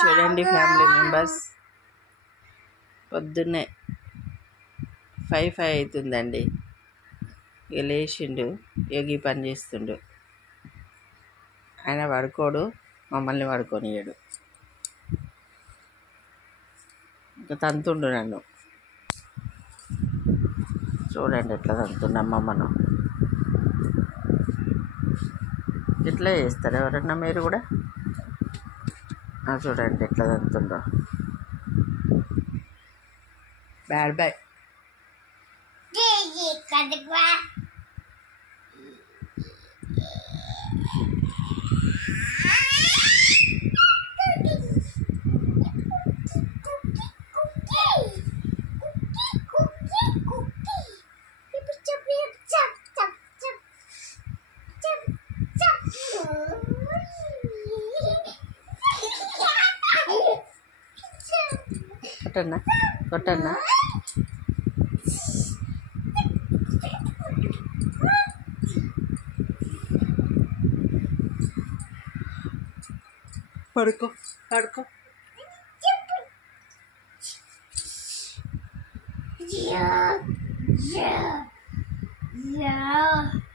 చూడండి family members, పొద్దున్నే 5 అవుతుందండి. ఇక లేచిండు, యోగి పని చేస్తుండు. ఆయన పడుకోడు, మమ్మల్ని పడుకోనియడు. ఇంకా తంతుండు నన్ను. చూడండి ఎట్లా తంతుండమ్మా. మనం ఇట్లా చేస్తారు ఎవరన్నా మీరు కూడా? చూడండి ఎట్లా తంతుండో. Bad boy. కొట్టన్నా కొట్టన్నా. పడుకో పడుకో. Yeah.